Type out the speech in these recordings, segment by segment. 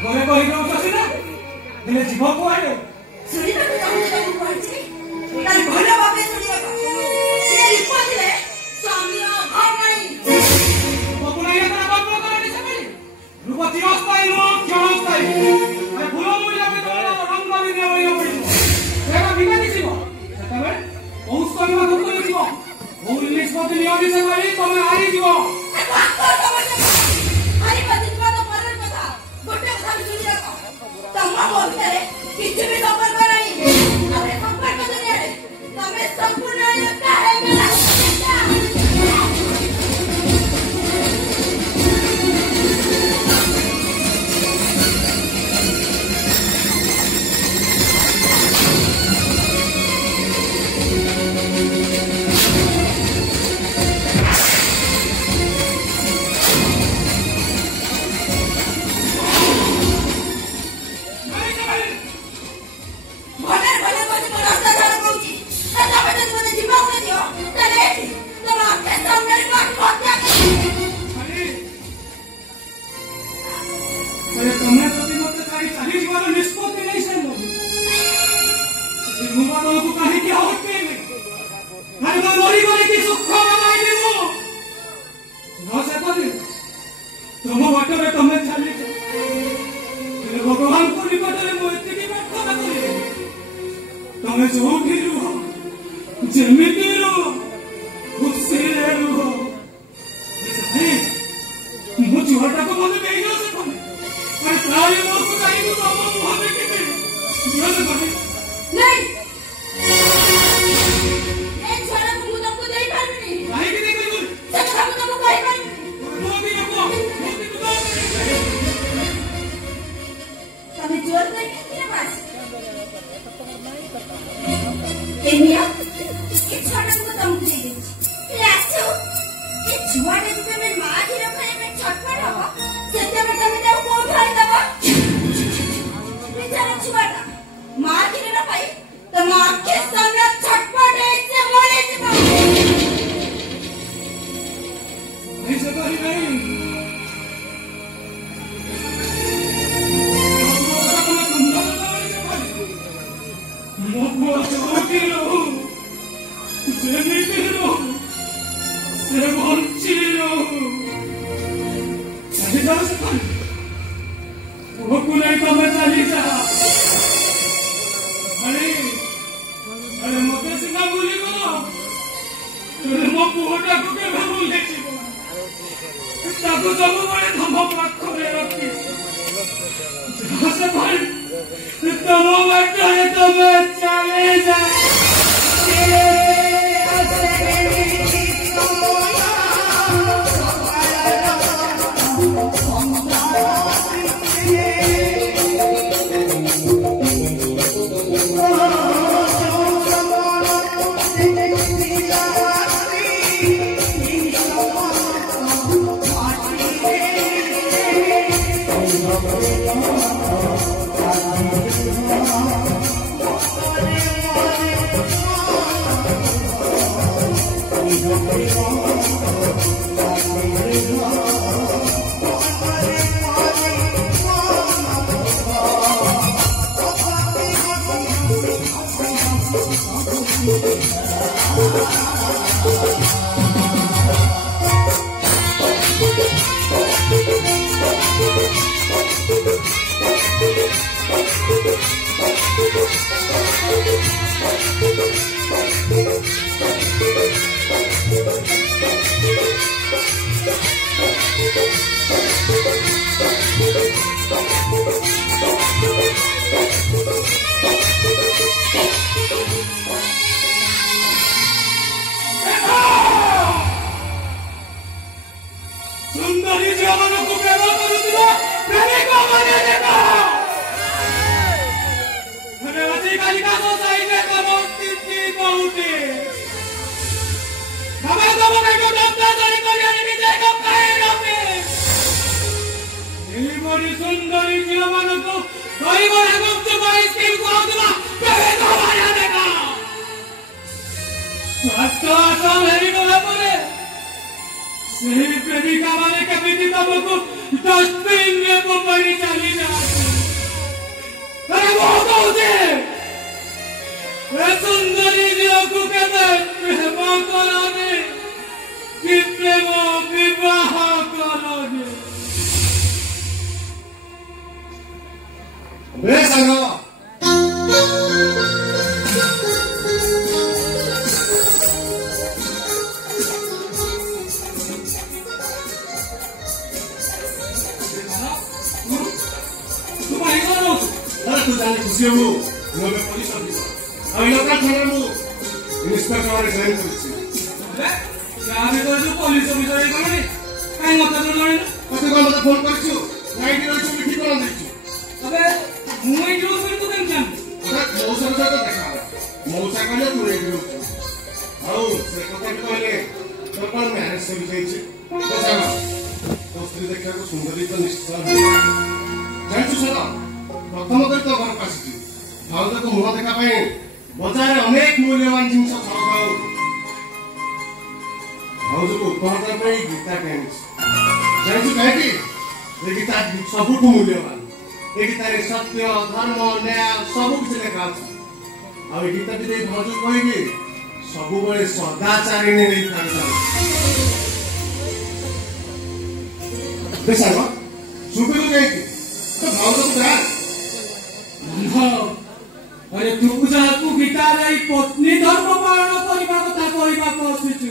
आगरे कहि दउछ सिना दिले जीव कुआडे सुनी तो तमु कहछि तारी भलो बापे सुनियो से रिपोर्टले स्वामी घरमाई बपुना ये करा बाप करनी से रूपति अस्थाई लोक क्षणस्थाई अरे फूल मुइला के तो रंग भी ने होय पड़ी एका बिगाड़ी जीव सेतबे बहुत करवा दुख जीव बहुत निष्पत्ति नियम से करी तमे हारी जीव हरि पति तो परर कथा गोटे कथा सुनि रख तम बोलते किछ भी खबर कराई अरे संपर्क दुनिया रे तमे संपूर्ण काहे मेरा भगवान को निकट में मोती की प्रार्थना करिए तमे जो भी रुहो जेमिति रुहो खुशी रे रुहो मु झोटा को मन नहीं जा सकता पर प्राय मोर को जाई तो हम मुंह देखे दियो से बने नहीं ए छोरा को तुमको दे पारनी काहे के देखि बोल से कथा को तुमको कहि पारनी मोदी को तमे जोर करके किया बस एनिया ये छोटा को तुमको दे दे लासो ये छुआटे को तमे मां की रखाए में छटपट हो सेते में तमे जाओ कोन खाई दबा बेचारा छुआटा मां की रखाए तो मां के सामने छटपट ऐसे मोले जीवा ऐसे तो ही नहीं सुंदरी जवान को प्रेम करुदिला प्रेम को माने देखो हमें वसी कालिका सोसाइटी का बहुत की बहुटी हमें तो वो को डॉक्टर जारी कर यानी भी देखो काहे रखे ये बड़ी सुंदरी जवान को कोई बड़ा गुप्त बाइस की को दिला प्रेम को माने देखो अच्छा मेरी बोला बोले सही प्रेमिका वाले कभी भी तब को डस्टबिन में मुंबई चली जा रे सांग तू जाने खुशी हो मैं पुलिस ऑफिसर अब लोकल थाना मु इंस्पेक्टर रे जॉइन करछि अबे क्या में तो पुलिस ऑफिसर रे कोनी काई मत जोड़ले कते को मत फोन करछु नाइट रे छु ठीक कर देछि अबे मुई जो सुन तू केम जान अरे मौसा से तो देखा मौसा कहले तू रे छु आउ से कते कहले तो कोन मैरिज से जाई छि तो जाना तो स्त्री देखा को सुंदरी तो निश्चय जानछु सला प्रथम कर तो घर पासी भाउज को मुह देखा पाए बजार अनेक मूल्यवान जिनिस खाऊ भाउज को उपहार पे गीता कहनी जानछु काहे कि ए गीता सबुठ मूल्यवान ए गीता रे सत्य धर्म न्याय सब कुछ लिखा अछि आ ए गीता भी भाउज कहबे सब बळे सदाचारी ने नहीं था बेसावा सुबह गई तो भाउज को जा अरे तू जाकू गीतार पत्नी धर्म पालन करने कथा कहू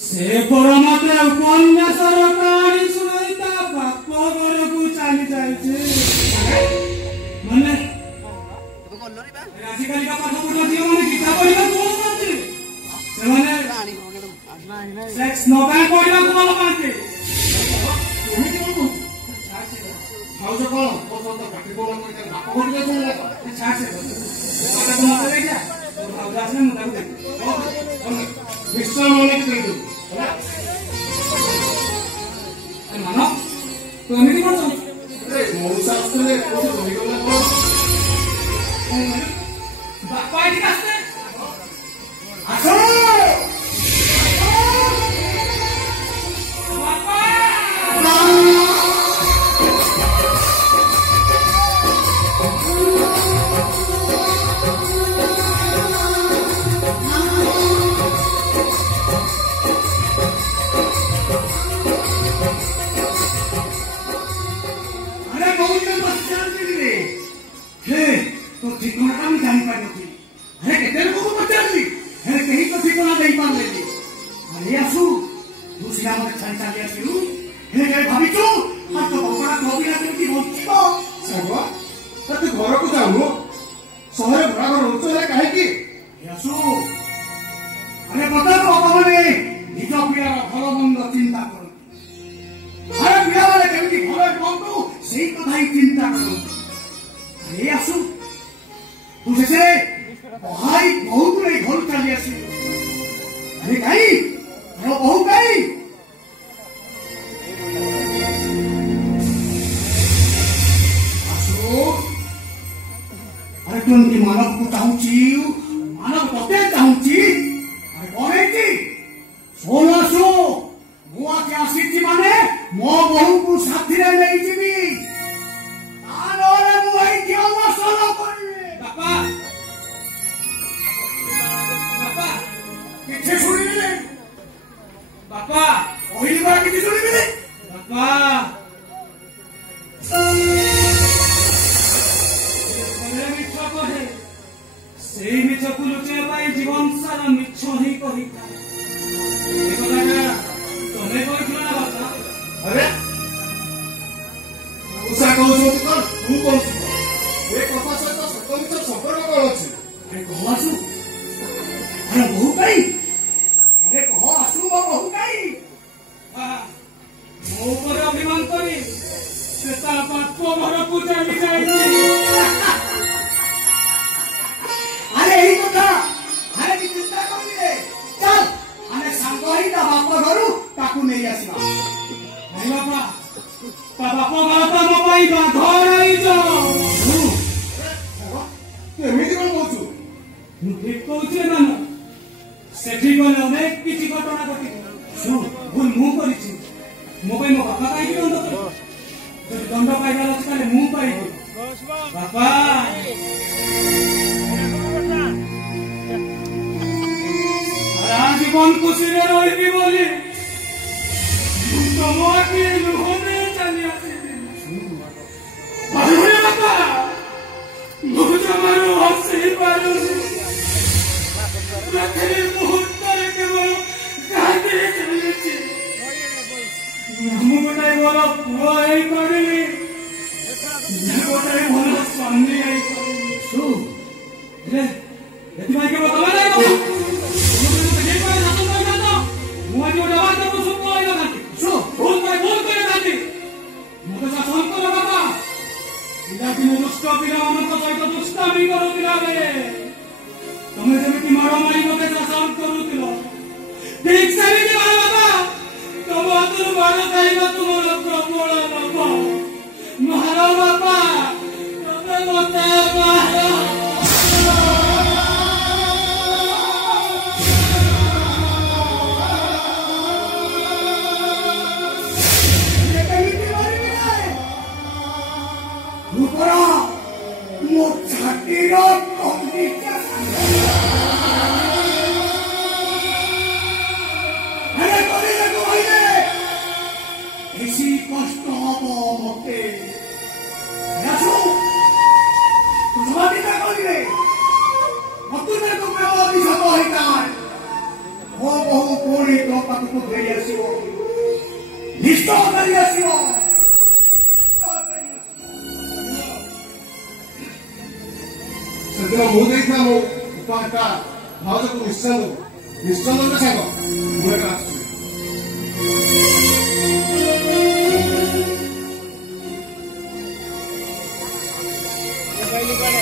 से परमात्र उपन्यासर कहानी शुणी बाप घर को चली जाए माने आजिकल का पाठ पढ़ा झील मैंने गीता पढ़ा कौन पाते सेक्स नोवेल पढ़ा कौन पाते भाउज कौन पसंद काटी बोला कर बाप घर के सुन लगा छाड़ से आता को मत ले जा भाउज आसने मुझे देख निश्चय माने के दे अरे मानो तू एमिति कोन अरे मौसा आस्ते को धोई गला कोन बापा इति आस्ते आसो घर को जाऊ शहर भड़ा घर रोच कहीं अरे बता तो अपने निज पियार भल मंद चिंता कर अरे पिया वाले केमती भल रुहतु से कथा ही चिंता कर अरे आसु तू से भाई बहुत नहीं घर चली आस अरे कहीं अरे बहु कहीं अरे तुम मानव को चाहूची मानव तते चाहूची अरे कौन है सोलसु मुआ के आसी माने मो बहु को साथी रे ले जीवी आलोरे मुई के अवसर करले बापा बापा किथे सुनिले बापा ओही बार किथे सुनिले बापा से मिछ को लुचे पाई जीवन सारा मिछ ही कही तमे कहला ना बापा अरे उसा कहू तो तू कौन ए कथा सहित स्वतंत्र संपर्क कौन अछि अरे कह आसु अरे बहु कई अरे कह आसु बहु कई मो ऊपर अभिमान करी से ता बाप घर को चली जाई अरे यही कथा अरे की चिंता करिले चल आने सांग ही ता बाप घरु ताकू नहीं आसीबा नहीं बापा ता बाप घर ता मो पाई घर आई जाओ एमिति कोन कहू ମୁଁ ଠିକ କହୁଛି ନା ସେଠି ଗଲେ ଅନେକ କିଛି ଘଟଣା ଘଟି ଶୁଣ ଭୁଲ ମୁଁ କରିଛି ମୋ ପାଇଁ ମୋ ବାପା କାହିଁକି ଦଣ୍ଡ କରିବ ଯଦି ଦଣ୍ଡ ପାଇବାର ଅଛି ତାହେଲେ ମୁଁ ପାଇବି ବାପା ଜୀବନ ଖୁସିରେ ରହିବି ବୋଲି ତମ ଆଖି ଲୁହ ଦେଇ ଚାଲି ଆସିବି ବାପା ପିଲାଦିନେ ଦୁଷ୍ଟ ପିଲାମାନଙ୍କ ସହିତ ଦୁଷ୍ଟାମି କରୁଥିଲା ବେଳେ ତମେ ଯେମିତି ମାଡ଼ ମାରି ମତେ ଶାସନ କରୁଥିଲ ଠିକ୍ ସେମିତି ମାର ବାବା ତମ ହାତରୁ ମାଡ଼ ଖାଇବା ତୁମର ପ୍ରବଳ ବାପା ମାର ବାପା ତମେ ମତେ ମାର ମୋ ଛାତିର କମ୍ପିଟା କରିବାକୁ କହିଲେ ବେଶୀ କଷ୍ଟ ହବ ମତେ ସମାଧିତା କରିବେ ମତେ ପ୍ରେମ ଅଭିଶାପ ହେଇଥାଏ ମୋ ବହୁ ପୁଣି ତୋ ପାଖକୁ ଫେରି ଆସିବ ନିଶ୍ଚୟ ଫେରି ଆସିବ ସେଦିନ ମୁଁ ଦେଇଥିଲା ମୋ ଉପହାରଟା ଭାଉଜକୁ ନିଶ୍ଚୟ ସାଙ୍ଗ ମୁଁ ଏକା ଆସୁଛି କହିଲି